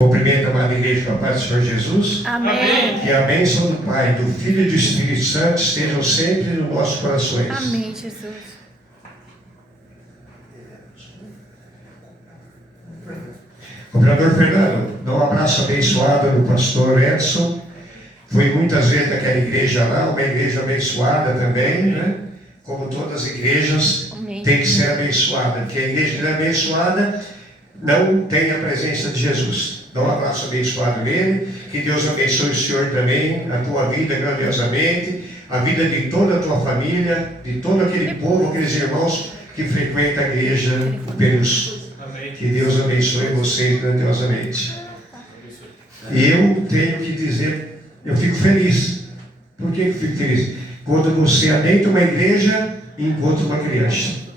Cumprimento a amada igreja com a paz do Senhor Jesus. Amém. Que a bênção do Pai, do Filho e do Espírito Santo estejam sempre nos nossos corações. Amém, Jesus. Governador Fernando, dá um abraço abençoado do pastor Edson. Fui muitas vezes naquela igreja lá, uma igreja abençoada também, né? Como todas as igrejas, Amém. Tem que ser abençoada, porque a igreja que não é abençoada não tem a presença de Jesus. Dá um abraço abençoado nele, que Deus abençoe o Senhor também, a tua vida grandiosamente, a vida de toda a tua família, de todo aquele povo, aqueles irmãos que frequentam a igreja Perus. Que Deus abençoe vocês grandiosamente. E eu tenho que dizer, eu fico feliz. Por que eu fico feliz? Quando você adentra uma igreja e encontra uma criança.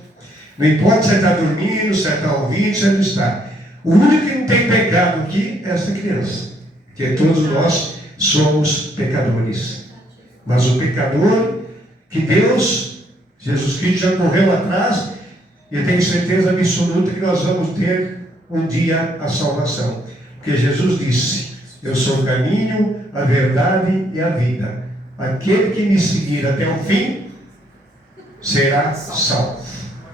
Não importa se você está dormindo, se você está ouvindo, se você não está. O único que não tem pecado aqui é essa criança. Porque todos nós somos pecadores. Mas o pecador que Deus, Jesus Cristo já correu atrás, e eu tenho certeza absoluta que nós vamos ter um dia a salvação. Porque Jesus disse, eu sou o caminho, a verdade e a vida. Aquele que me seguir até o fim, será salvo.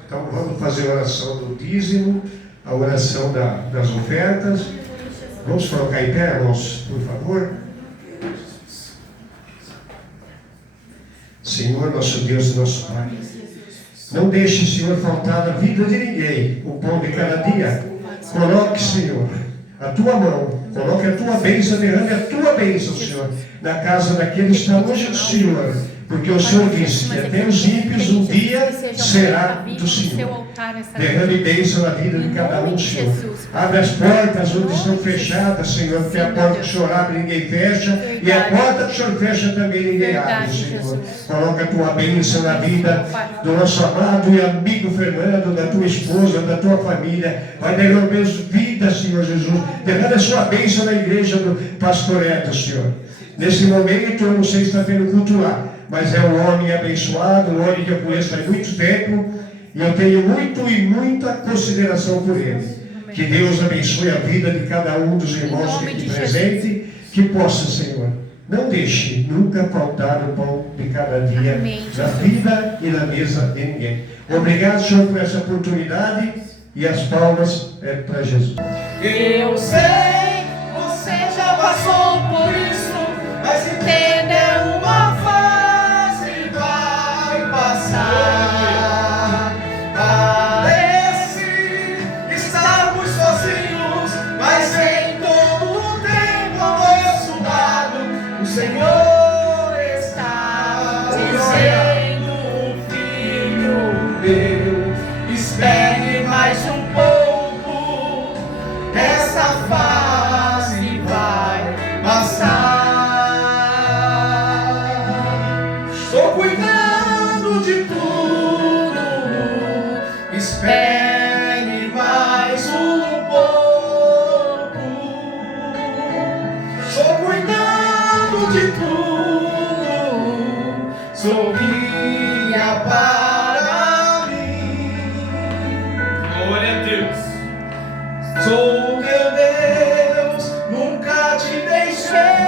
Então vamos fazer a oração do dízimo, a oração das ofertas. Vamos colocar em pé, irmãos, por favor. Senhor, nosso Deus e nosso Pai, não deixe, Senhor, faltar na vida de ninguém o pão de cada dia. Coloque, Senhor, a tua mão, coloque a tua bênção, derrame a tua bênção, Senhor, na casa daquele que está longe do Senhor. Porque o Senhor disse que até os ímpios um dia será do Senhor. Derrame bênção na vida de cada um, Senhor. Abre as portas onde estão fechadas, Senhor, porque a porta que o Senhor abre ninguém fecha, e a porta que o Senhor fecha também ninguém abre, Senhor. Coloca a tua bênção na vida do nosso amado e amigo Fernando, da tua esposa, da tua família. Vai derramar vida, Senhor Jesus. Derrame a sua bênção na igreja do pastor Edson, Senhor. Nesse momento, eu não sei se está tendo culto lá, mas é um homem abençoado, um homem que eu conheço há muito tempo, e eu tenho muita consideração por ele. Que Deus abençoe a vida de cada um dos irmãos que aqui presente, que possa, Senhor, não deixe nunca faltar o pão de cada dia. Amém, na vida e na mesa de ninguém. Obrigado, Senhor, por essa oportunidade, e as palmas é para Jesus. Eu sei, você já passou por isso, mas entenda, é uma fase, vai passar. Parece estarmos sozinhos, mas em todo o tempo ao nosso lado, o Senhor está dizendo, filho meu, espere mais um pouco, essa fase vai passar. Estou cuidando de tudo, espere mais um pouco. Estou cuidando de tudo, sorria para mim. Glória a Deus. Sou teu Deus, nunca te deixei.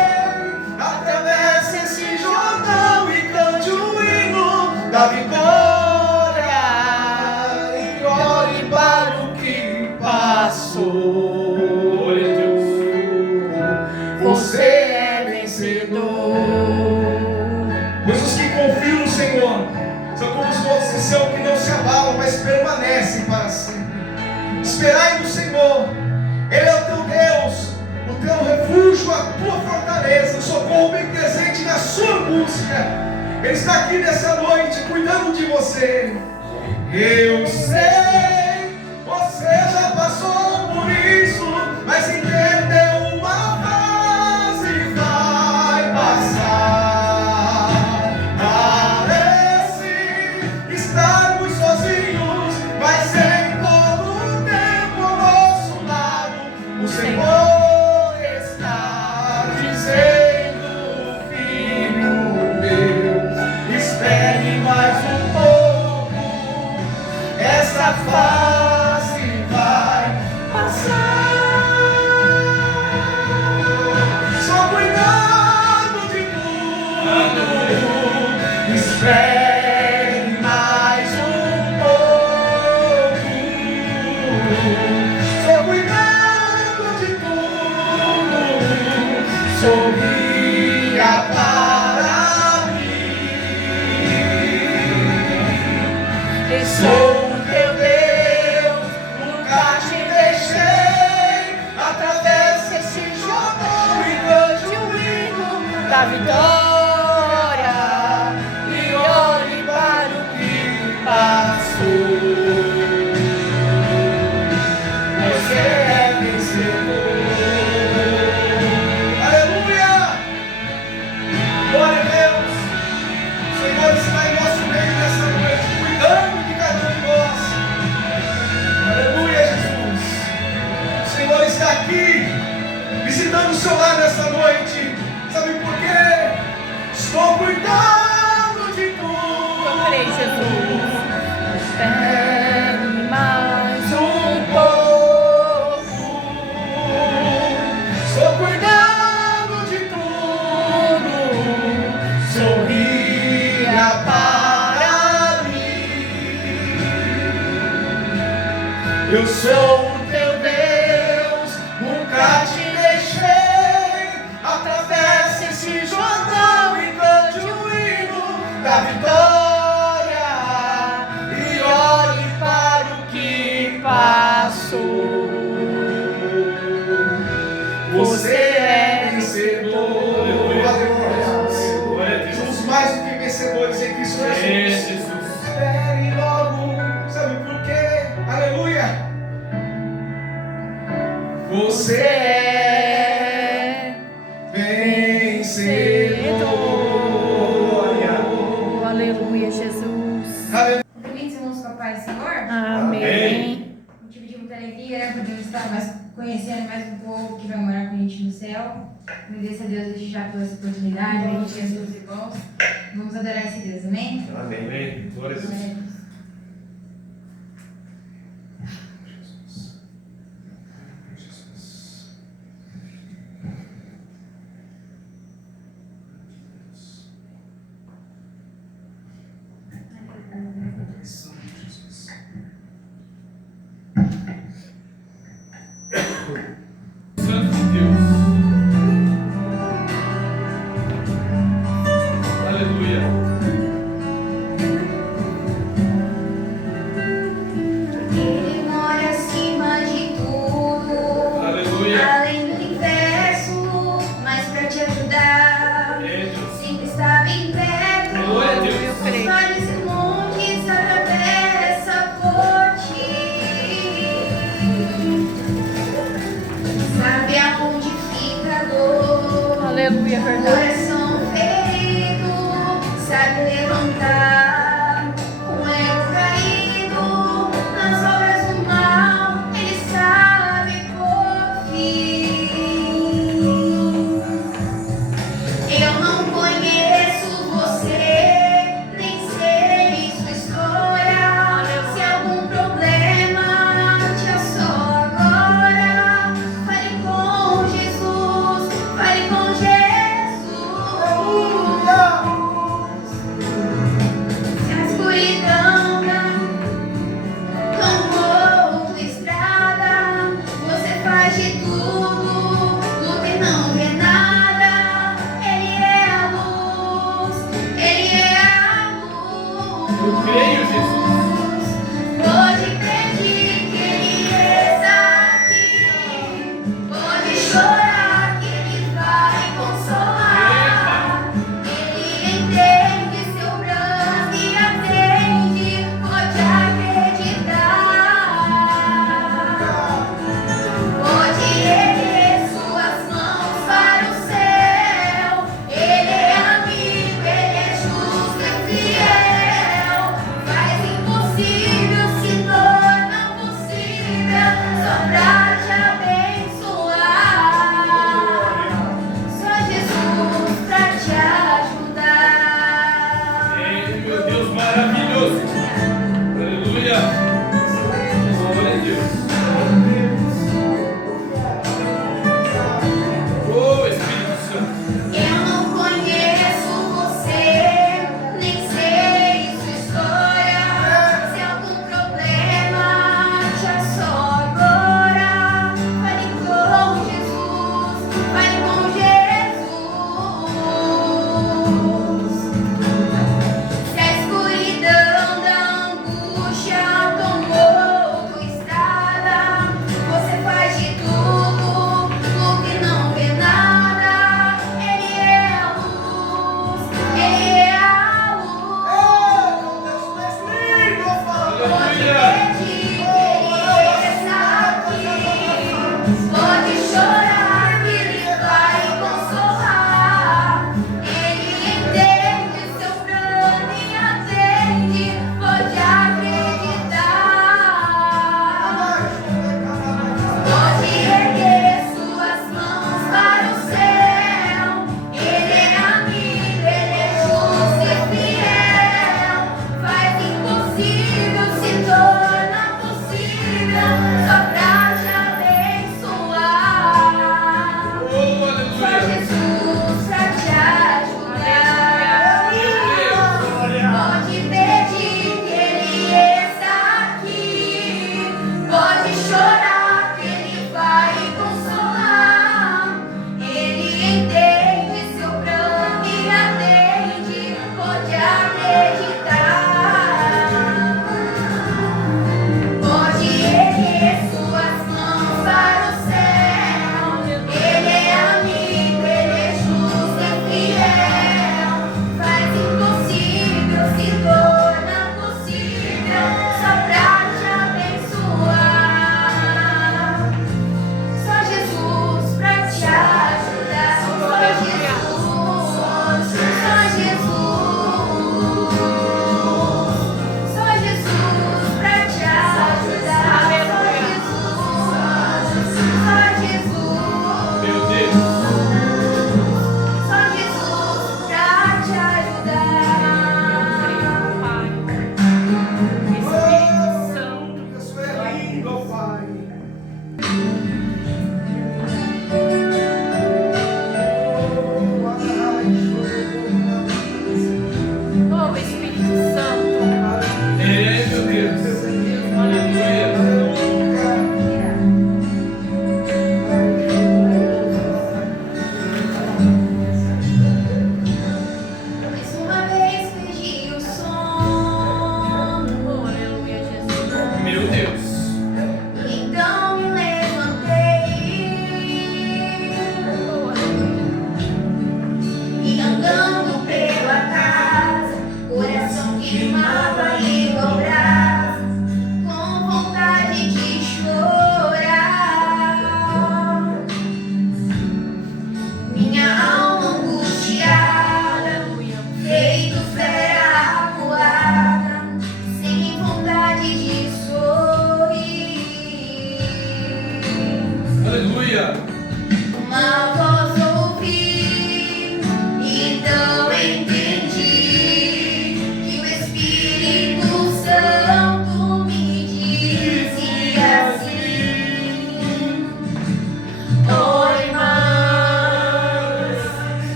Atravesse esse Jordão e cante o hino da vitória e olhe para o que passou. Glória a Deus. Você é vencedor. Pois os que confiam no Senhor são como os montes de Sião que não se abalam, mas permanecem para sempre. Esperai no Senhor, Ele é o teu Deus, o teu refúgio, a tua fortaleza, o socorro bem presente na sua angústia. Ele está aqui nessa noite cuidando de você. Eu sei, você já passou por isso, mas entenda, é uma fase, vai passar. Parece estarmos sozinhos, mas em todo o tempo ao nosso lado, o Senhor está dizendo, filho meu, espere mais um pouco, essa fase vai passar. da vitória e olhe para o que passou. Você é vencedor. Aleluia! Glória a Deus! O Senhor está em nosso meio nessa noite, cuidando de cada um de nós. Aleluia, Jesus! O Senhor está aqui, visitando o seu lar nessa noite. Sabe por quê? Estou cuidando de tudo. Eu creio, Jesus. Espere mais um pouco. Estou cuidando de tudo. Sorria para mim. Eu sou o teu Deus, nunca te deixei. Atravessa esse Jordão e cante o hino da vitória e olhe para o que Passou. você é vencedor. Aleluia. Somos mais do que vencedores em Cristo Jesus. Espere logo. Sabe por quê? Aleluia. Você é vencedor. Aleluia, Jesus. Aleluia. Cumprimentos, irmãos, com a paz do Senhor. Amém. Motivo de muita alegria, né? Podemos estar mais conhecendo mais um povo que vai morar com a gente no céu. Agradeço a Deus desde já por essa oportunidade, a gente, Jesus e irmãos. Vamos adorar esse Deus, amém? Amém. Glória a Deus. Glória a Deus. Santo de Deus. Aleluia. Ele mora acima de tudo, Aleluia. além do universo, mas pra te ajudar, É, Deus. sempre estava em perto. Glória a Deus. Eu Os creio. mares e montes atravessa por ti. Sabe aonde fica a dor, Aleluia, verdade. coração ferido, sabe levantar um ego caído nas obras do mal, ele sabe por fim. Eu não conheço você, nem sei sua história. Se algum problema te assola agora, fale com Jesus, fale com Jesus. Se a escuridão tomou tua estrada, você faz de tudo, luta e não vê nada. Ele é a luz, ele é a luz. Eu creio, Jesus. Pode pedir que ele está aqui, pode chorar que ele vai consolar. Ele entende seu pranto e atende, pode acreditar. Pode erguer suas mãos para o céu. Ele é amigo, ele é justo e fiel. Faz impossível se torna possível só pra te abençoar.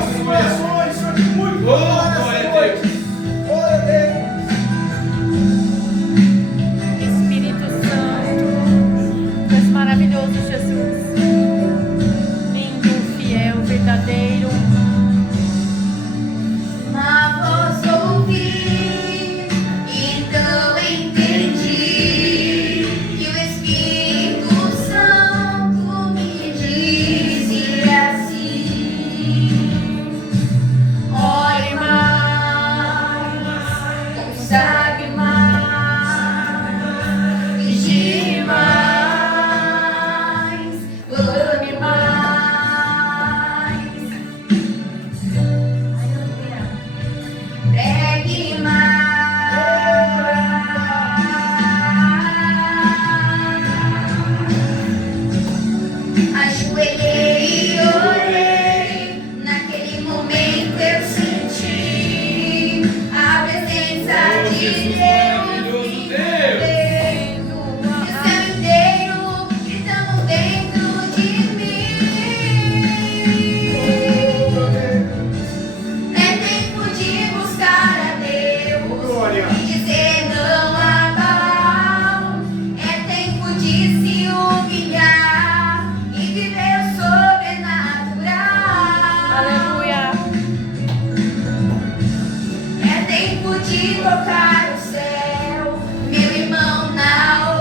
nossos corações, Senhor, de muito louvor nessa noite. Glória a Deus. Espírito Santo, Tu és maravilhoso, Jesus. Lindo, fiel, verdadeiro. Uma voz ouvi, então entendi que o Espírito Santo me dizia assim: ore mais, consagre mais, vigie mais, ame mais. Pregue mais. Ajoelhei e orei. Naquele momento eu senti a presença de Deus dentro, e o céu inteiro gritando dentro de mim. É tempo de buscar a Deus Glória. e dizer não a Baal. É tempo de se humilhar e viver o sobrenatural. Aleluia. É tempo de tocar o céu, meu irmão, na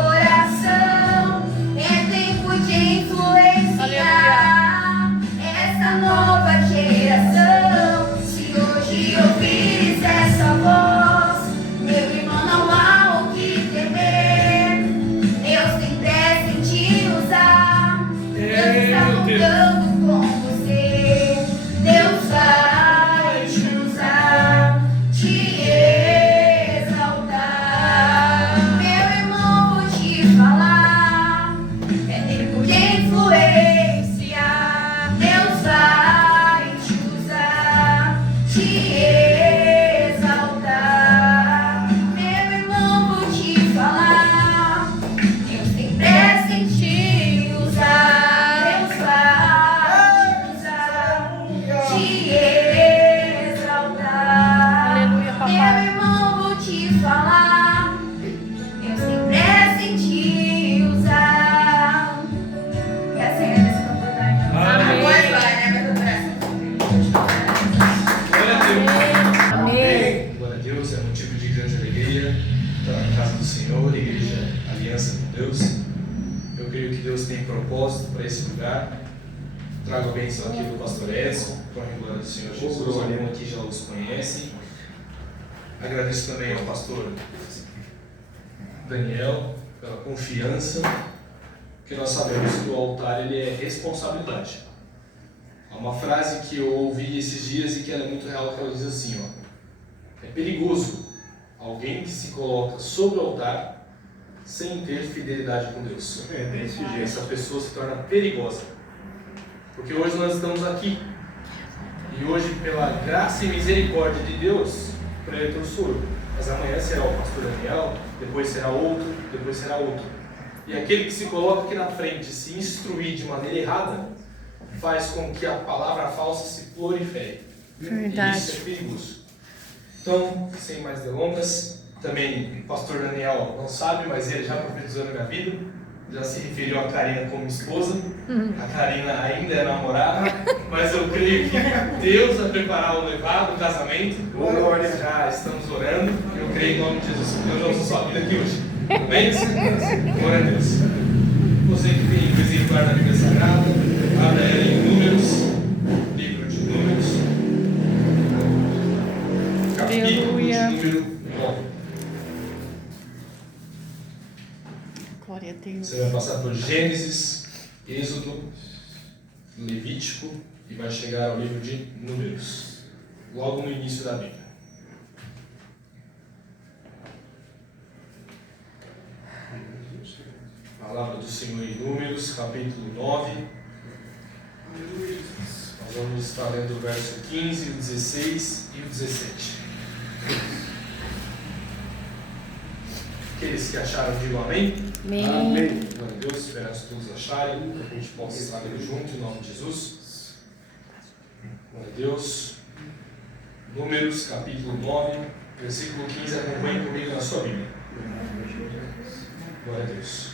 oração. É tempo de influenciar essa nova geração. Se hoje ouvires essa voz, meu irmão, não há o que temer. Deus tem pressa em te usar. Deus está lutando com você. Deus vai te usar, te exaltar. Meu irmão, vou te falar. É tempo de influenciar. Deus vai te usar, te exaltar. Meu irmão, vou te falar. Deus tem pressa em te usar. Deus vai te usar, te exaltar. Aleluia, Meu papai. irmão, vou te falar. Deus tem pressa em te usar. E assim é nessa oportunidade. Amém. Agora vai, né? Mas eu Glória a Deus. Amém. Glória a Deus, é motivo de grande alegria estar na casa do Senhor, Igreja Aliança com Deus. Eu creio que Deus tem propósito para esse lugar. Trago a bênção aqui do pastor Edson, com a glória do Senhor Jesus, alguns aqui já os conhecem. Agradeço também ao pastor Daniel pela confiança, porque nós sabemos que o altar ele é responsabilidade. Há uma frase que eu ouvi esses dias e que ela é muito real, que ela diz assim, ó: é perigoso alguém que se coloca sobre o altar sem ter fidelidade com Deus. Desse jeito. Essa pessoa se torna perigosa. Porque hoje nós estamos aqui. E hoje, pela graça e misericórdia de Deus, por ele eu sou eu. Mas amanhã será o pastor Daniel, depois será outro, depois será outro. E aquele que se coloca aqui na frente, se instruir de maneira errada, faz com que a palavra falsa se prolifere. Verdade. E isso é perigoso. Então, sem mais delongas, também o pastor Daniel não sabe, mas ele já profetizou na minha vida, já se referiu a Karina como esposa. A Karina ainda é namorada, mas eu creio que Deus vai preparar o noivado, o casamento. Glória. Já estamos orando, e eu creio em nome de Jesus que Deus vai usar sua vida aqui hoje. Amém? Glória a Deus. Você que tem o exemplar da Bíblia Sagrada, abra ela em Números, livro de Números, capítulo de Aleluia. número 9. Glória a Deus. Você vai passar por Gênesis, Êxodo, Levítico e vai chegar ao livro de Números, logo no início da Bíblia. Palavra do Senhor em Números, capítulo 9. Nós vamos estar lendo o verso 15, o 16 e o 17. Aqueles que acharam, digam amém. Amém. Glória a Deus, esperamos que todos acharem, que a gente possa estar lendo junto em nome de Jesus. Glória a Deus. Números, capítulo 9, versículo 15. Acompanhe comigo na sua Bíblia. Glória a Deus.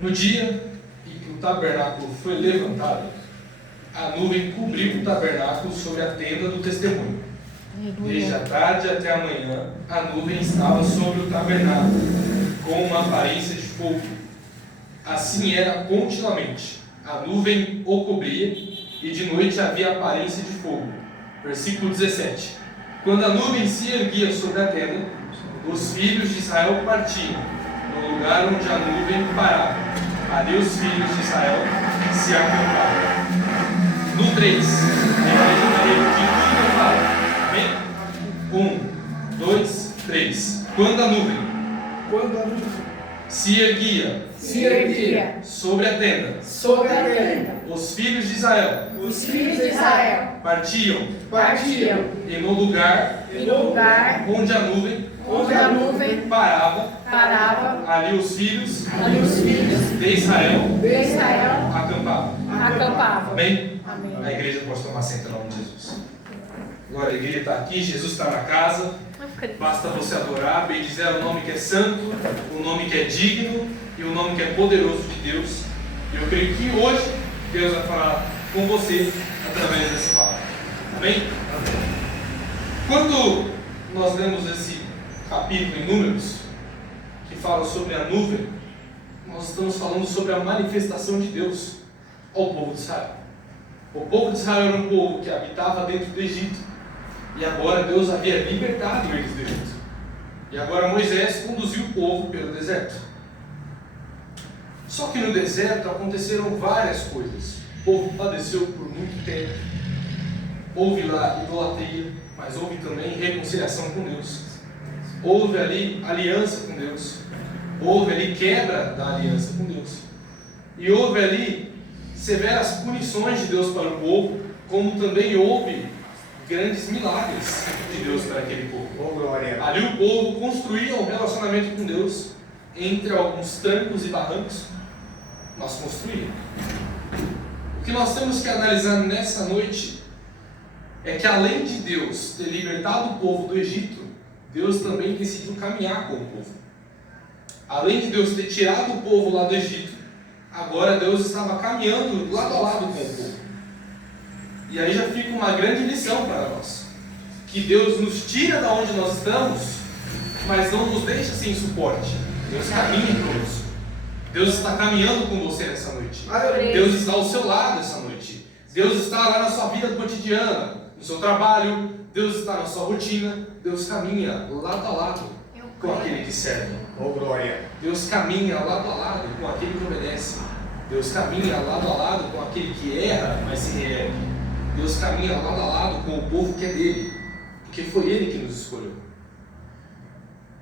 No dia em que o tabernáculo foi levantado, a nuvem cobriu o tabernáculo sobre a tenda do testemunho. Desde a tarde até a manhã, a nuvem estava sobre o tabernáculo, com uma aparência de fogo. Assim era continuamente. A nuvem o cobria, e de noite havia aparência de fogo. Versículo 17. Quando a nuvem se erguia sobre a tenda, os filhos de Israel partiam, no lugar onde a nuvem parava. Ali os filhos de Israel se acampavam. No 3, a igreja fala. Amém? 1, 2, 3. Quando a nuvem se erguia sobre a tenda, os filhos de Israel partiam e no lugar onde a nuvem parava, ali os filhos de Israel acampavam. Amém? A igreja pode tomar assento em nome de Jesus. Agora a igreja está aqui, Jesus está na casa. Basta você adorar, bendizer o nome que é santo, o nome que é digno e o nome que é poderoso de Deus. E eu creio que hoje Deus vai falar com você através dessa palavra. Amém? Quando nós lemos esse capítulo em Números, que fala sobre a nuvem, nós estamos falando sobre a manifestação de Deus ao povo de Israel. O povo de Israel era um povo que habitava dentro do Egito. E agora Deus havia libertado eles do Egito. E agora Moisés conduziu o povo pelo deserto. Só que no deserto aconteceram várias coisas. O povo padeceu por muito tempo. Houve lá idolatria, mas houve também reconciliação com Deus. Houve ali aliança com Deus. Houve ali quebra da aliança com Deus. E houve ali severas punições de Deus para o povo, como também houve grandes milagres de Deus para aquele povo. Oh, glória. Ali o povo construía um relacionamento com Deus entre alguns trancos e barrancos, mas construía. O que nós temos que analisar nessa noite é que além de Deus ter libertado o povo do Egito, Deus também decidiu caminhar com o povo. Além de Deus ter tirado o povo lá do Egito, agora Deus estava caminhando lado a lado com o povo. E aí já fica uma grande lição para nós, que Deus nos tira da onde nós estamos, mas não nos deixa sem suporte. Deus caminha conosco. Deus está caminhando com você nessa noite. Deus está ao seu lado essa noite. Deus está lá na sua vida cotidiana, no seu trabalho. Deus está na sua rotina. Deus caminha lado a lado com aquele que serve. Oh, glória. Deus caminha lado a lado com aquele que obedece. Deus caminha lado a lado com aquele que erra, mas se reergue. Deus caminha lado a lado com o povo que é dele, porque foi ele que nos escolheu.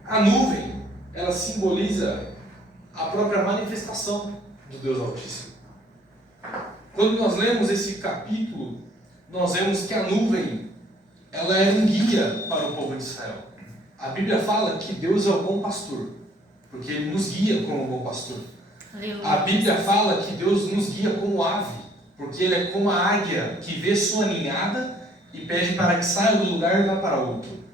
A nuvem, ela simboliza a própria manifestação do Deus Altíssimo. Quando nós lemos esse capítulo, nós vemos que a nuvem, ela é um guia para o povo de Israel. A Bíblia fala que Deus é o bom pastor, porque Ele nos guia como bom pastor. A Bíblia fala que Deus nos guia como ave, porque Ele é como a águia que vê sua ninhada e pede para que saia do lugar e vá para outro.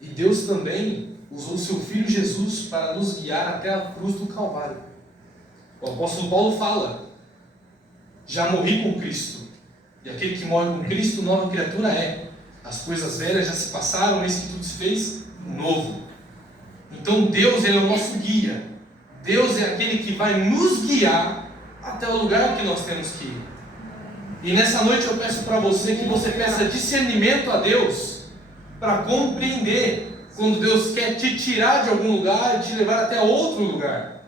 E Deus também usou seu Filho Jesus para nos guiar até a cruz do Calvário. O apóstolo Paulo fala: já morri com Cristo, e aquele que morre com Cristo, nova criatura é. As coisas velhas já se passaram, eis que tudo se fez novo. Então Deus, Ele é o nosso guia. Deus é aquele que vai nos guiar até o lugar que nós temos que ir. E nessa noite eu peço para você que você peça discernimento a Deus para compreender quando Deus quer te tirar de algum lugar e te levar até outro lugar.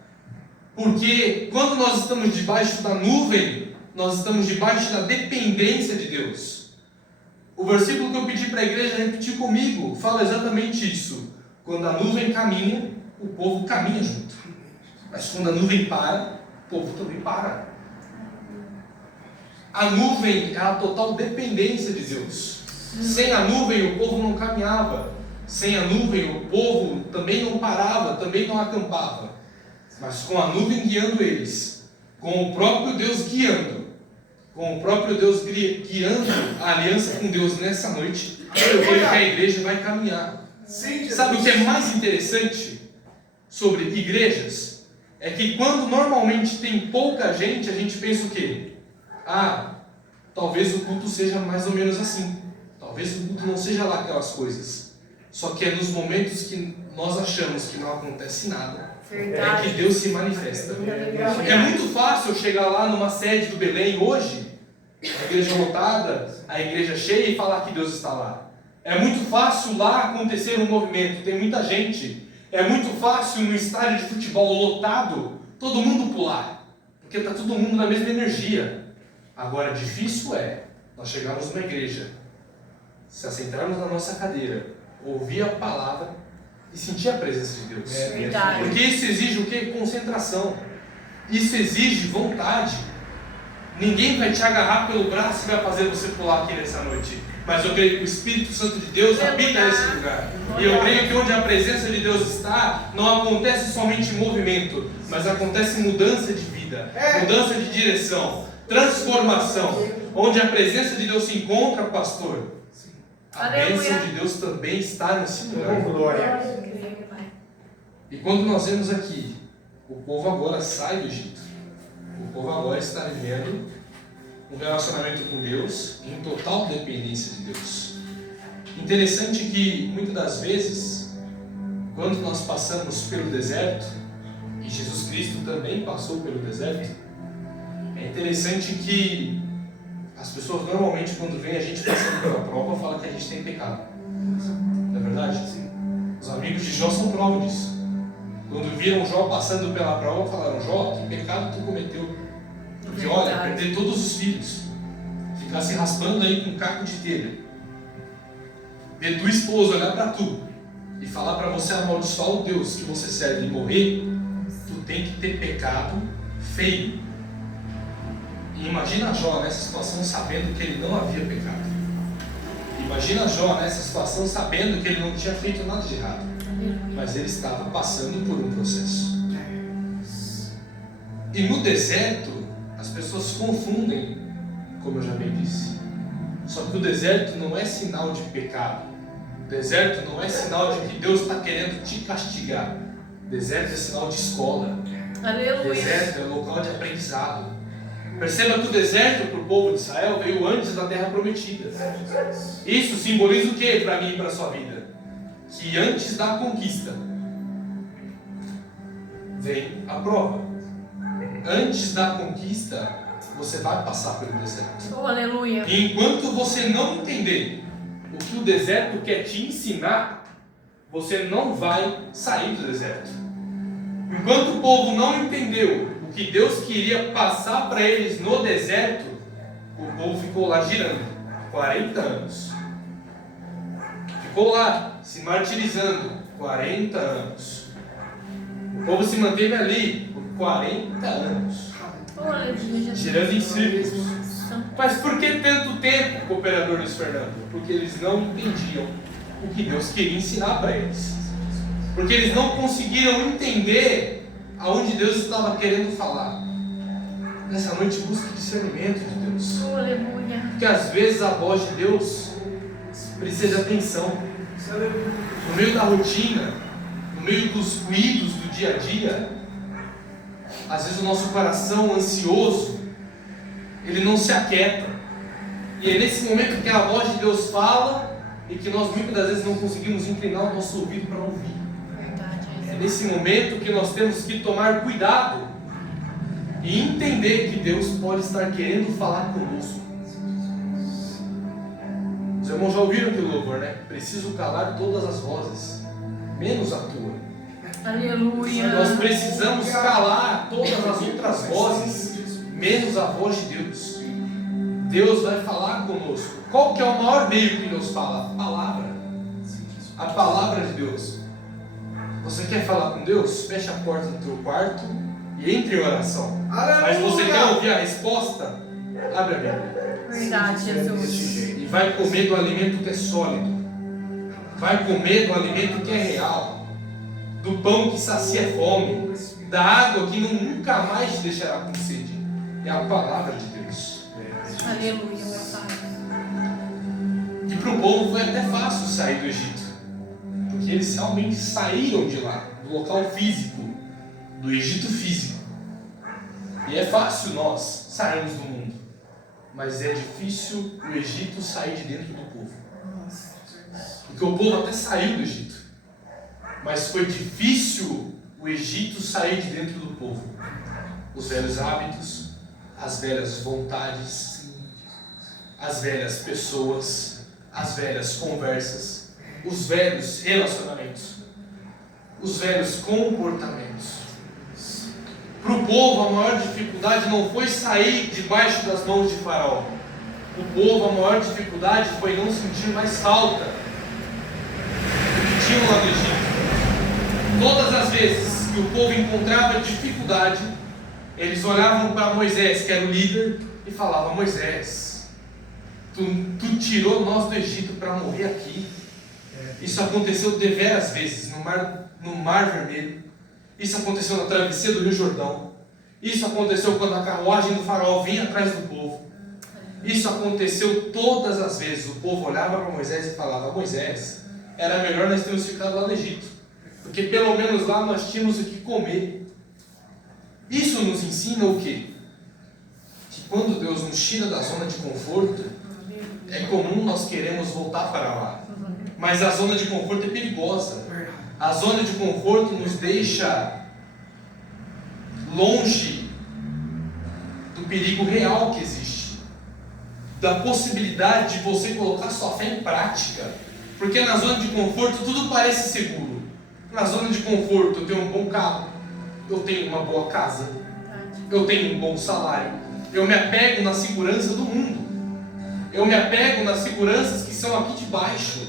Porque quando nós estamos debaixo da nuvem, nós estamos debaixo da dependência de Deus. O versículo que eu pedi para a igreja repetir comigo fala exatamente isso. Quando a nuvem caminha, o povo caminha junto. Mas quando a nuvem para, o povo também para. A nuvem é a total dependência de Deus. Sem a nuvem o povo não caminhava. Sem a nuvem o povo também não parava, também não acampava. Mas com a nuvem guiando eles, com o próprio Deus guiando, com o próprio Deus guiando a aliança com Deus nessa noite, eu creio que a igreja vai caminhar. Sabe o que é mais interessante sobre igrejas? É que quando normalmente tem pouca gente, a gente pensa o quê? Talvez o culto seja mais ou menos assim. Talvez o culto não seja lá aquelas coisas. Só que é nos momentos que nós achamos que não acontece nada, é que Deus se manifesta. É muito fácil eu chegar lá numa sede do Belém hoje, a igreja lotada, a igreja cheia, e falar que Deus está lá. É muito fácil lá acontecer um movimento, tem muita gente. É muito fácil no estádio de futebol lotado, todo mundo pular, porque está todo mundo na mesma energia. Agora, difícil é nós chegarmos numa igreja, se assentarmos na nossa cadeira, ouvir a palavra e sentir a presença de Deus. Verdade. Porque isso exige o quê? Concentração. Isso exige vontade. Ninguém vai te agarrar pelo braço e vai fazer você pular aqui nessa noite. Mas eu creio que o Espírito Santo de Deus habita nesse lugar. E eu creio que onde a presença de Deus está, não acontece somente movimento, mas acontece mudança de vida, mudança de direção, transformação. Onde a presença de Deus se encontra, pastor, a bênção de Deus também está nesse lugar. Glória. E quando nós vemos aqui, o povo agora sai do Egito. O povo agora está vivendo um relacionamento com Deus em total dependência de Deus. Interessante que muitas das vezes, quando nós passamos pelo deserto, e Jesus Cristo também passou pelo deserto, é interessante que as pessoas normalmente, quando veem a gente passando pela prova, falam que a gente tem pecado. Não é verdade? Sim. Os amigos de Jó são prova disso. Quando viram Jó passando pela prova, falaram: Jó, que pecado tu cometeu? Porque olha, perder todos os filhos, ficar se raspando aí com um caco de telha, ver tua esposa olhar para tu e falar para você amaldiçoar o Deus que você serve e morrer, tu tem que ter pecado feio. E imagina Jó nessa situação sabendo que ele não havia pecado. Imagina Jó nessa situação sabendo que ele não tinha feito nada de errado, mas ele estava passando por um processo. E no deserto, as pessoas confundem, como eu já bem disse. Só que o deserto não é sinal de pecado. O deserto não é sinal de que Deus está querendo te castigar. O deserto é sinal de escola. Aleluia. O deserto é local de aprendizado. Perceba que o deserto para o povo de Israel veio antes da terra prometida. Isso simboliza o que para mim e para a sua vida? Que antes da conquista vem a prova. Antes da conquista, você vai passar pelo deserto. Oh, aleluia. E enquanto você não entender o que o deserto quer te ensinar, você não vai sair do deserto. Enquanto o povo não entendeu o que Deus queria passar para eles no deserto, o povo ficou lá girando 40 anos. Ficou lá se martirizando 40 anos. O povo se manteve ali por 40 anos, girando em círculos. Mas por que tanto tempo, cooperador Luiz Fernando? Porque eles não entendiam o que Deus queria ensinar para eles. Porque eles não conseguiram entender aonde Deus estava querendo falar. Nessa noite busque discernimento de Deus. Aleluia. Porque às vezes a voz de Deus precisa de atenção. No meio da rotina, no meio dos ruídos do dia a dia, às vezes o nosso coração ansioso, ele não se aquieta. E é nesse momento que a voz de Deus fala e que nós muitas das vezes não conseguimos inclinar o nosso ouvido para ouvir. É nesse momento que nós temos que tomar cuidado e entender que Deus pode estar querendo falar conosco. Os irmãos já ouviram aquele louvor, né? Preciso calar todas as vozes, menos a tua. Aleluia. Nós precisamos calar todas as outras vozes, menos a voz de Deus. Deus vai falar conosco. Qual que é o maior meio que Deus fala? A palavra. A palavra de Deus. Você quer falar com Deus? Feche a porta do teu quarto e entre em oração. Mas você quer ouvir a resposta? Abre a Bíblia. Verdade, Jesus. E vai comer do alimento que é sólido. Vai comer do alimento que é real. Do pão que sacia a fome. Da água que nunca mais te deixará com sede. É a palavra de Deus. Aleluia, meu Pai. E para o povo foi até fácil sair do Egito, porque eles realmente saíram de lá, do local físico, do Egito físico. E é fácil nós sairmos do mundo, mas é difícil o Egito sair de dentro do povo. Porque o povo até saiu do Egito, mas foi difícil o Egito sair de dentro do povo. Os velhos hábitos, as velhas vontades, as velhas pessoas, as velhas conversas, os velhos relacionamentos, os velhos comportamentos. Para o povo, a maior dificuldade não foi sair debaixo das mãos de Faraó. O povo, a maior dificuldade foi não sentir mais falta do que tinham lá no Egito. Todas as vezes que o povo encontrava dificuldade, eles olhavam para Moisés, que era o líder, e falavam: Moisés, tu tirou nós do Egito para morrer aqui. Isso aconteceu deveras vezes no Mar Vermelho. Isso aconteceu na travessia do Rio Jordão. Isso aconteceu quando a carruagem do faraó vinha atrás do povo. Isso aconteceu todas as vezes. O povo olhava para Moisés e falava: Moisés, era melhor nós termos ficado lá no Egito, porque pelo menos lá nós tínhamos o que comer. Isso nos ensina o quê? Que quando Deus nos tira da zona de conforto, é comum nós queremos voltar para lá. Mas a zona de conforto é perigosa. A zona de conforto nos deixa longe do perigo real que existe, da possibilidade de você colocar sua fé em prática. Porque na zona de conforto tudo parece seguro. Na zona de conforto eu tenho um bom carro, eu tenho uma boa casa, eu tenho um bom salário, eu me apego na segurança do mundo, eu me apego nas seguranças que são aqui de baixo.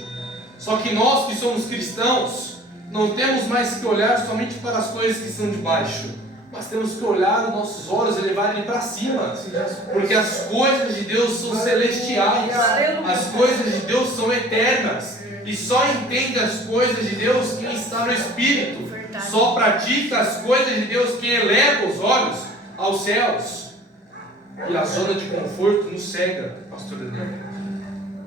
Só que nós que somos cristãos não temos mais que olhar somente para as coisas que são de baixo, mas temos que olhar os nossos olhos e levar ele para cima, porque as coisas de Deus são celestiais, as coisas de Deus são eternas, e só entende as coisas de Deus quem está no Espírito. Só pratica as coisas de Deus quem eleva os olhos aos céus. E a zona de conforto nos cega, pastor Daniel.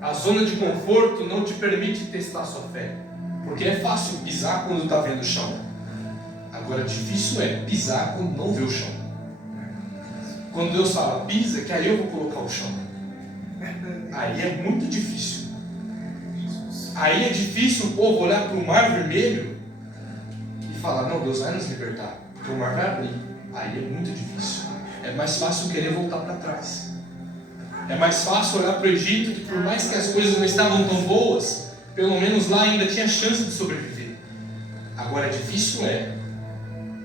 A zona de conforto não te permite testar sua fé, porque é fácil pisar quando está vendo o chão. Agora, difícil é pisar quando não vê o chão. Quando Deus fala, pisa, que aí eu vou colocar o chão. Aí é muito difícil. Aí é difícil o povo olhar para o Mar Vermelho e falar, não, Deus vai nos libertar, porque o mar vai abrir. Aí é muito difícil. É mais fácil querer voltar para trás. É mais fácil olhar para o Egito, que por mais que as coisas não estavam tão boas, pelo menos lá ainda tinha chance de sobreviver. Agora, difícil é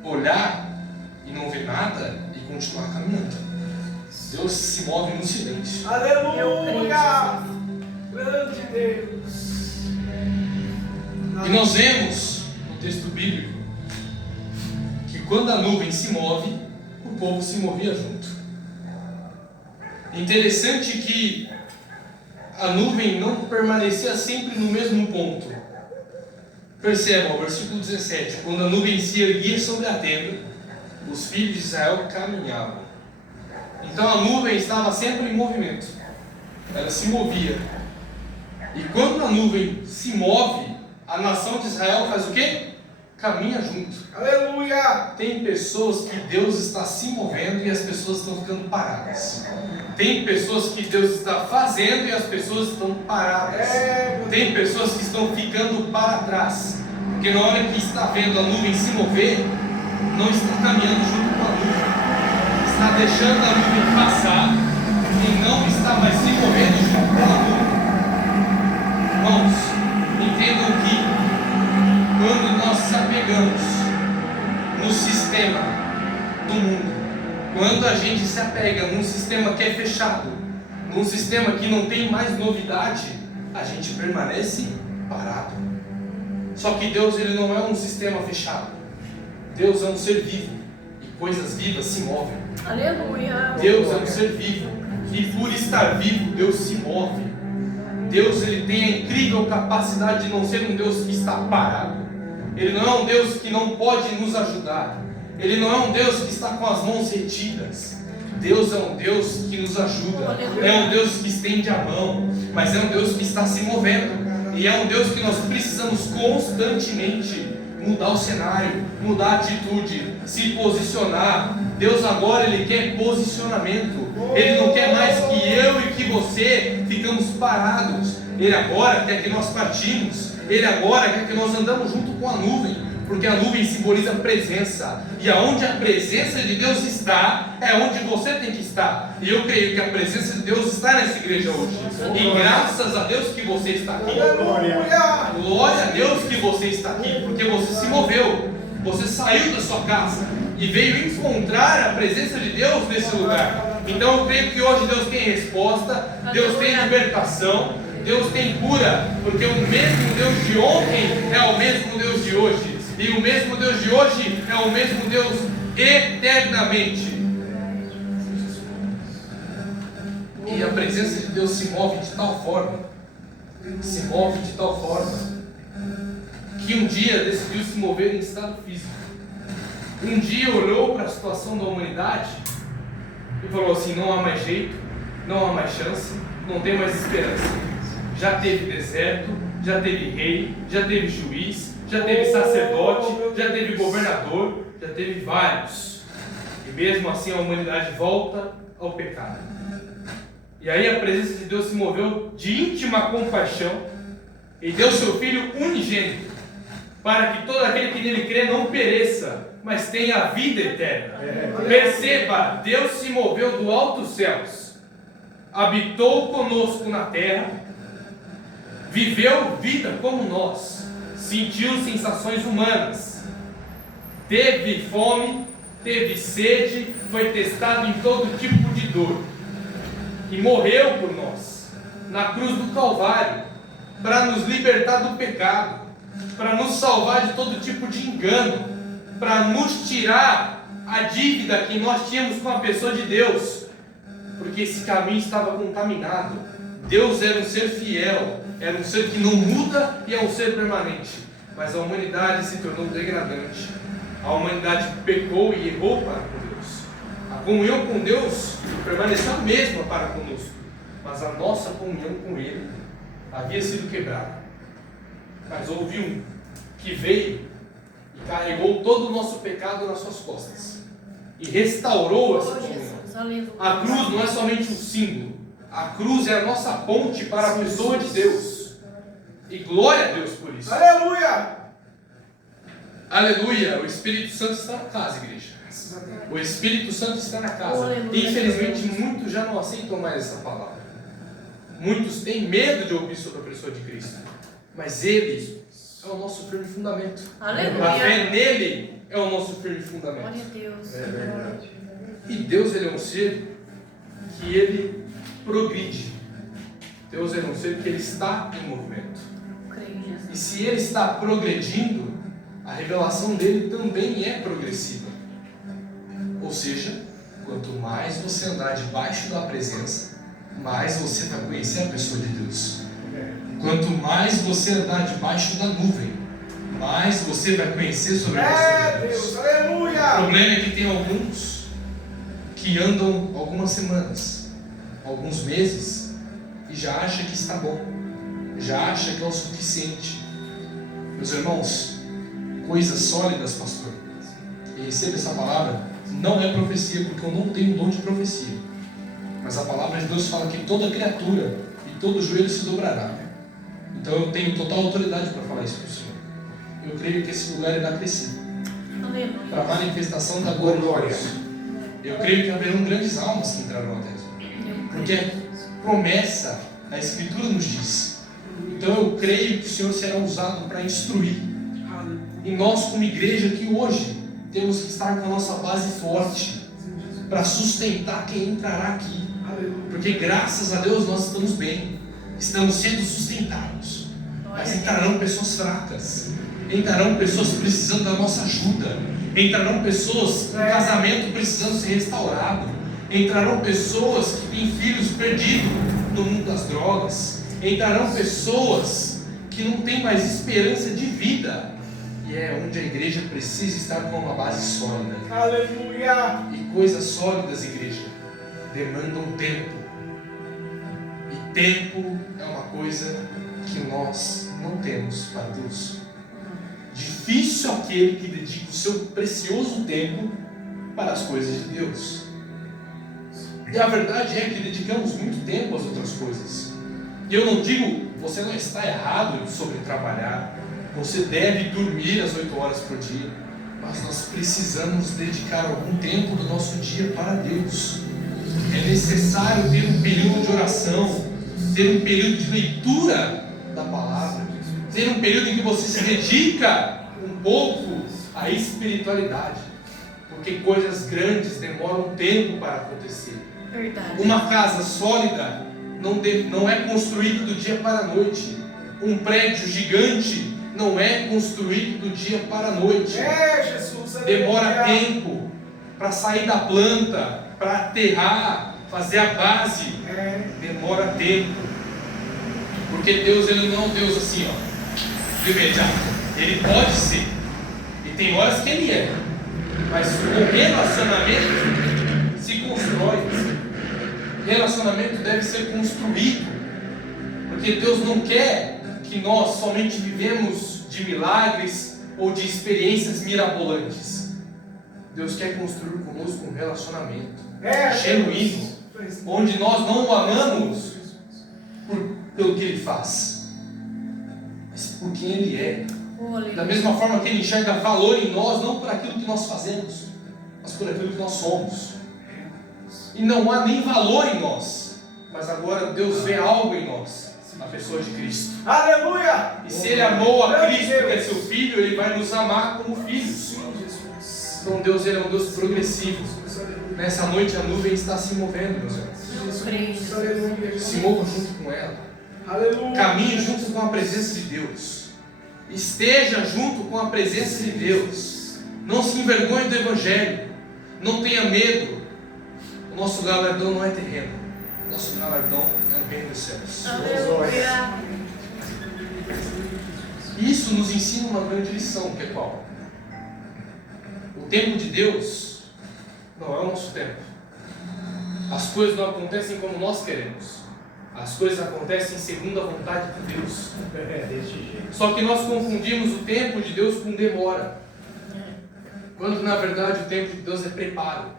olhar e não ver nada e continuar caminhando. Deus se move no silêncio. Aleluia! Grande Deus! E nós vemos no texto bíblico que quando a nuvem se move, o povo se movia junto. Interessante que a nuvem não permanecia sempre no mesmo ponto. Percebam, o versículo 17: quando a nuvem se erguia sobre a tenda, os filhos de Israel caminhavam. Então a nuvem estava sempre em movimento, ela se movia. E quando a nuvem se move, a nação de Israel faz o quê? Caminha junto. Aleluia! Tem pessoas que Deus está se movendo e as pessoas estão ficando paradas. Tem pessoas que Deus está fazendo e as pessoas estão paradas. Tem pessoas que estão ficando para trás, porque na hora que está vendo a nuvem se mover, não está caminhando junto com a nuvem, está deixando a nuvem passar e não está mais se movendo junto com a nuvem. Irmãos, entendam que quando nós se apegamos no sistema do mundo, quando a gente se apega num sistema que é fechado, num sistema que não tem mais novidade, a gente permanece parado. Só que Deus, ele não é um sistema fechado. Deus é um ser vivo e coisas vivas se movem. Aleluia! Deus é um ser vivo e por estar vivo, Deus se move. Deus, ele tem a incrível capacidade de não ser um Deus que está parado. Ele não é um Deus que não pode nos ajudar. Ele não é um Deus que está com as mãos retidas. Deus é um Deus que nos ajuda, é um Deus que estende a mão, mas é um Deus que está se movendo, e é um Deus que nós precisamos constantemente mudar o cenário, mudar a atitude, se posicionar. Deus agora Ele quer posicionamento, Ele não quer mais que eu e que você ficamos parados, Ele agora quer que nós partimos, Ele agora quer que nós andamos junto com a nuvem, porque a nuvem simboliza presença, e aonde a presença de Deus está, é onde você tem que estar, e eu creio que a presença de Deus está nessa igreja hoje, e graças a Deus que você está aqui, glória a Deus que você está aqui, porque você se moveu, você saiu da sua casa, e veio encontrar a presença de Deus nesse lugar. Então eu creio que hoje Deus tem resposta, Deus tem libertação, Deus tem cura, porque o mesmo Deus de ontem é o mesmo Deus de hoje, e o mesmo Deus de hoje é o mesmo Deus eternamente. E a presença de Deus se move de tal forma, que um dia decidiu se mover em estado físico. Um dia olhou para a situação da humanidade e falou assim: não há mais jeito, não há mais chance, não tem mais esperança. Já teve deserto, já teve rei, já teve juiz, já teve sacerdote, já teve governador, já teve vários. E mesmo assim a humanidade volta ao pecado. E aí a presença de Deus se moveu de íntima compaixão e deu seu Filho unigênito, para que todo aquele que nele crê não pereça, mas tenha a vida eterna. Perceba, Deus se moveu do alto dos céus, habitou conosco na terra, viveu vida como nós, sentiu sensações humanas, teve fome, teve sede, foi testado em todo tipo de dor, e morreu por nós, na cruz do Calvário, para nos libertar do pecado, para nos salvar de todo tipo de engano, para nos tirar a dívida que nós tínhamos com a pessoa de Deus, porque esse caminho estava contaminado. Deus era um ser fiel, era um ser que não muda e é um ser permanente, mas a humanidade se tornou degradante, a humanidade pecou e errou para com Deus. A comunhão com Deus permaneceu a mesma para conosco, mas a nossa comunhão com Ele havia sido quebrada. Mas houve um que veio e carregou todo o nosso pecado nas suas costas e restaurou essa comunhão. A cruz não é somente um símbolo, a cruz é a nossa ponte para a pessoa de Deus, e glória a Deus por isso. Aleluia! Aleluia! O Espírito Santo está na casa, igreja. O Espírito Santo está na casa. Aleluia. Infelizmente muitos já não aceitam mais essa palavra. Muitos têm medo de ouvir sobre a pessoa de Cristo, mas Ele é o nosso firme fundamento. Aleluia. A fé nele é o nosso firme fundamento. Glória a Deus. E Deus, Ele é um ser que Ele progride. Deus é um ser que Ele está em movimento. Creio em Jesus. E se Ele está progredindo, a revelação dele também é progressiva. Ou seja, quanto mais você andar debaixo da presença, mais você vai conhecer a pessoa de Deus. Quanto mais você andar debaixo da nuvem, mais você vai conhecer sobre a pessoa de Deus. Aleluia! O problema é que tem alguns que andam algumas semanas, alguns meses, e já acha que está bom, já acha que é o suficiente. Meus irmãos, coisas sólidas, pastor, e receba essa palavra, não é profecia, porque eu não tenho dom de profecia, mas a palavra de Deus fala que toda criatura e todo joelho se dobrará. Então eu tenho total autoridade para falar isso para o Senhor. Eu creio que esse lugar irá crescer para a manifestação da glória de Deus. Eu creio que haverão grandes almas que entrarão até Deus, porque é promessa, a Escritura nos diz. Então eu creio que o Senhor será usado para instruir. E nós, como igreja aqui hoje, temos que estar com a nossa base forte para sustentar quem entrará aqui. Porque graças a Deus nós estamos bem, estamos sendo sustentados. Mas entrarão pessoas fracas, entrarão pessoas precisando da nossa ajuda, entrarão pessoas com casamento precisando ser restaurado, entrarão pessoas que têm filhos perdidos no mundo das drogas, entrarão pessoas que não têm mais esperança de vida. E é onde a igreja precisa estar com uma base sólida. Aleluia! E coisas sólidas, igreja, demandam tempo. E tempo é uma coisa que nós não temos para Deus. Difícil aquele que dedica o seu precioso tempo para as coisas de Deus. E a verdade é que dedicamos muito tempo às outras coisas. E eu não digo, você não está errado sobre trabalhar, você deve dormir às 8 horas por dia, mas nós precisamos dedicar algum tempo do nosso dia para Deus. É necessário ter um período de oração, ter um período de leitura da palavra, ter um período em que você se dedica um pouco à espiritualidade, porque coisas grandes demoram tempo para acontecer. Verdade. Uma casa sólida não é construída do dia para a noite. Um prédio gigante não é construído do dia para a noite. Jesus, Demora aleluia. tempo para sair da planta, para aterrar, fazer a base. Demora tempo. Porque Deus, Ele não é um Deus assim, ó, de imediato. Ele pode ser. E tem horas que Ele é. Mas o relacionamento se constrói. Relacionamento deve ser construído. Porque Deus não quer que nós somente vivemos de milagres ou de experiências mirabolantes. Deus quer construir conosco um relacionamento genuíno, onde nós não o amamos pelo que Ele faz, mas por quem Ele é. Da mesma forma que Ele enxerga valor em nós, não por aquilo que nós fazemos, mas por aquilo que nós somos. E não há nem valor em nós, mas agora Deus vê algo em nós, na pessoa de Cristo. Aleluia. E se Ele amou a Cristo, que é seu Filho, Ele vai nos amar como filhos. Então Deus, Ele é um Deus progressivo. Nessa noite a nuvem está se movendo, meus irmãos. Aleluia. Se mova junto com ela. Aleluia. Caminhe junto com a presença de Deus. Esteja junto com a presença de Deus. Não se envergonhe do Evangelho. Não tenha medo. O nosso galardão não é terreno. O nosso galardão é o reino dos céus. Aleluia. Isso nos ensina uma grande lição, que é qual? O tempo de Deus não é o nosso tempo. As coisas não acontecem como nós queremos. As coisas acontecem segundo a vontade de Deus. Só que nós confundimos o tempo de Deus com demora, quando na verdade o tempo de Deus é preparo.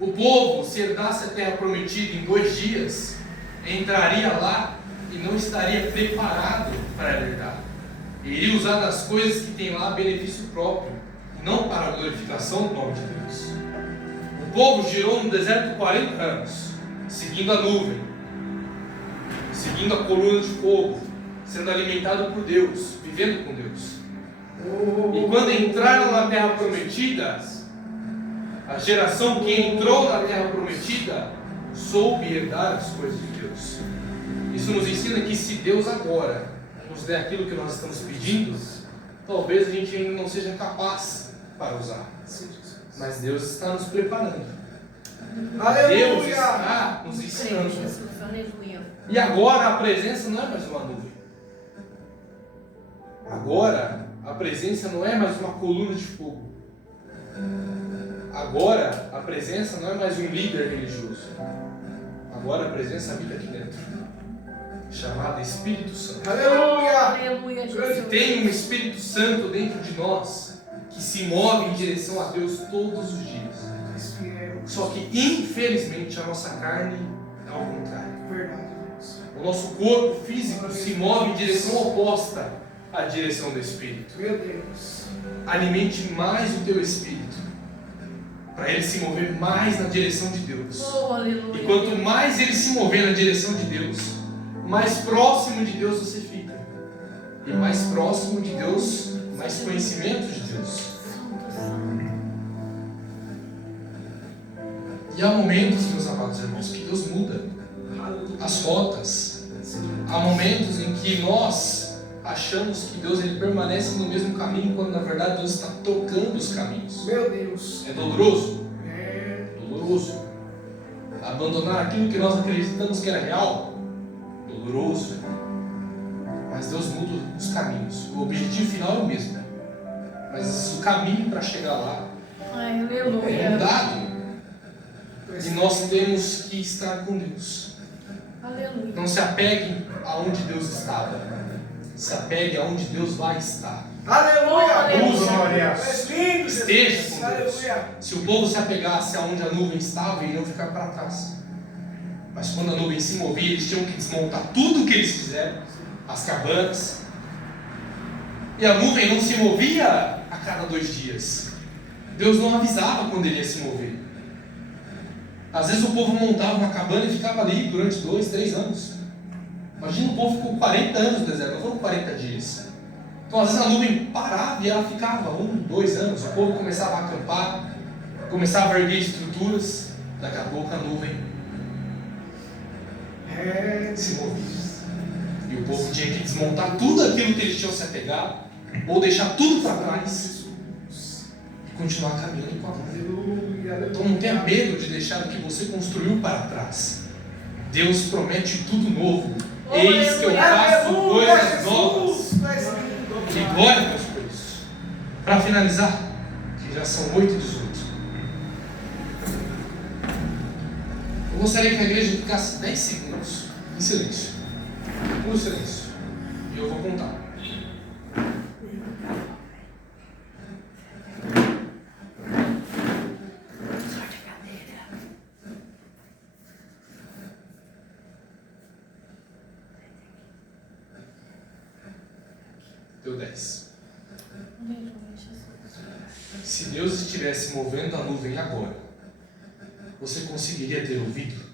O povo, se herdasse a terra prometida em 2 dias, entraria lá e não estaria preparado para herdar. Iria usar das coisas que tem lá benefício próprio, não para a glorificação do nome de Deus. O povo girou no deserto 40 anos, seguindo a nuvem, seguindo a coluna de fogo, sendo alimentado por Deus, vivendo com Deus. E quando entraram na terra prometida, a geração que entrou na terra prometida soube herdar as coisas de Deus. Isso nos ensina que se Deus agora nos der aquilo que nós estamos pedindo, talvez a gente ainda não seja capaz para usar. Mas Deus está nos preparando. Deus está nos ensinando. Aleluia. E agora a presença não é mais uma nuvem. Agora a presença não é mais uma coluna de fogo. Agora a presença não é mais um líder religioso. Agora a presença habita aqui dentro, chamada Espírito Santo. Aleluia. Aleluia, Jesus. Tem um Espírito Santo dentro de nós que se move em direção a Deus todos os dias. Só que infelizmente a nossa carne é ao contrário. O nosso corpo físico se move em direção oposta à direção do Espírito. Meu Deus. Alimente mais o teu Espírito, para ele se mover mais na direção de Deus. Oh, aleluia. E quanto mais ele se mover na direção de Deus, mais próximo de Deus você fica. E mais próximo de Deus, mais conhecimento de Deus. Santo, santo. E há momentos, meus amados irmãos, que Deus muda as rotas. Há momentos em que nós achamos que Deus ele permanece no mesmo caminho, quando na verdade Deus está trocando os caminhos. Meu Deus. É doloroso? É. Doloroso. Abandonar aquilo que nós acreditamos que era real? Doloroso. Mas Deus muda os caminhos. O objetivo final é o mesmo. Mas o caminho para chegar lá Ai, é aleluia. mudado. E nós temos que estar com Deus. Aleluia. Não se apegue aonde Deus estava. Se apegue aonde Deus vai estar. Aleluia. Use, És lindo, esteja Jesus. com Deus. Aleluia. Se o povo se apegasse aonde a nuvem estava, iriam ficar para trás. Mas quando a nuvem se movia, eles tinham que desmontar tudo o que eles fizeram, as cabanas. E a nuvem não se movia a cada 2 dias. Deus não avisava quando ele ia se mover. Às vezes o povo montava uma cabana e ficava ali durante 2, 3 anos. Imagina, o povo ficou 40 anos no deserto, não foram 40 dias. Então às vezes a nuvem parava e ela ficava 1, 2 anos. O povo começava a acampar, começava a erguer estruturas. Daqui a pouco a nuvem se movia. E o povo tinha que desmontar tudo aquilo que eles tinham se apegado, ou deixar tudo para trás e continuar caminhando com a nuvem. Então não tenha medo de deixar o que você construiu para trás. Deus promete tudo novo. Eis que eu faço coisas novas. E glória a Deus por isso. Para finalizar, que já são 8h18. Eu gostaria que a igreja ficasse 10 segundos em silêncio. No silêncio. E eu vou contar. Deu 10. Aleluia, Jesus. Se Deus estivesse movendo a nuvem agora, você conseguiria ter ouvido?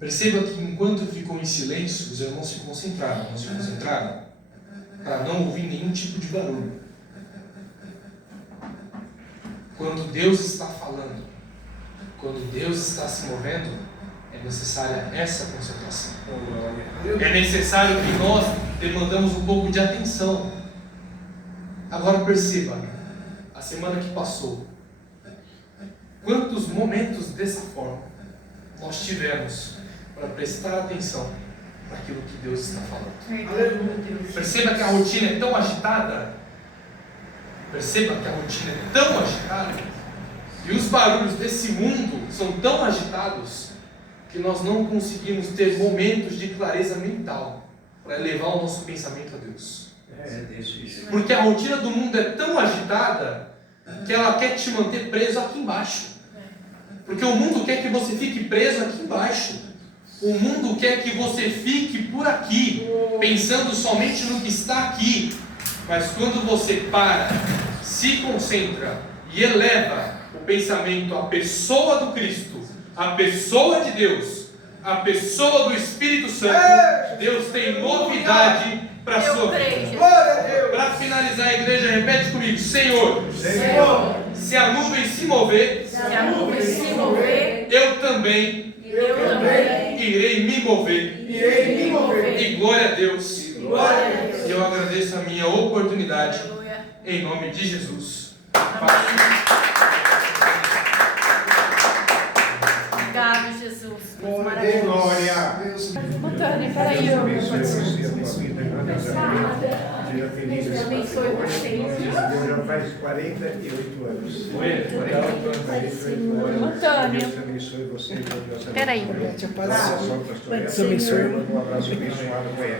Perceba que enquanto ficou em silêncio, os irmãos se concentraram, para não ouvir nenhum tipo de barulho. Quando Deus está falando, quando Deus está se movendo, é necessária essa concentração. É necessário que nós demandamos um pouco de atenção. Agora perceba, a semana que passou, quantos momentos dessa forma nós tivemos para prestar atenção naquilo que Deus está falando. Aleluia. Perceba que a rotina é tão agitada. Perceba que a rotina é tão agitada. E os barulhos desse mundo são tão agitados que nós não conseguimos ter momentos de clareza mental para elevar o nosso pensamento a Deus. Porque a rotina do mundo é tão agitada que ela quer te manter preso aqui embaixo. Porque o mundo quer que você fique preso aqui embaixo. O mundo quer que você fique por aqui, pensando somente no que está aqui. Mas quando você para, se concentra e eleva o pensamento à pessoa do Cristo, à pessoa de Deus, à pessoa do Espírito Santo, Deus tem novidade para a sua vida. Glória a Deus. Para finalizar, a igreja repete comigo: Senhor, se a nuvem se mover, Se a nuvem se mover, eu também eu também irei me mover. Irei me mover. E glória a Deus. Glória a Deus. E eu agradeço a minha oportunidade, Aleluia. em nome de Jesus. Obrigado, Jesus. Dê Maravilhoso. glória. Antônio, peraí. Deus abençoe você, a tua vida, grandemente. Seja feliz Deus abençoe vocês. Eu já faz 48 anos. Foi? 48 anos. Antônio. Deus abençoe você. Peraí. Deus abençoe. Um abraço abençoado com ela.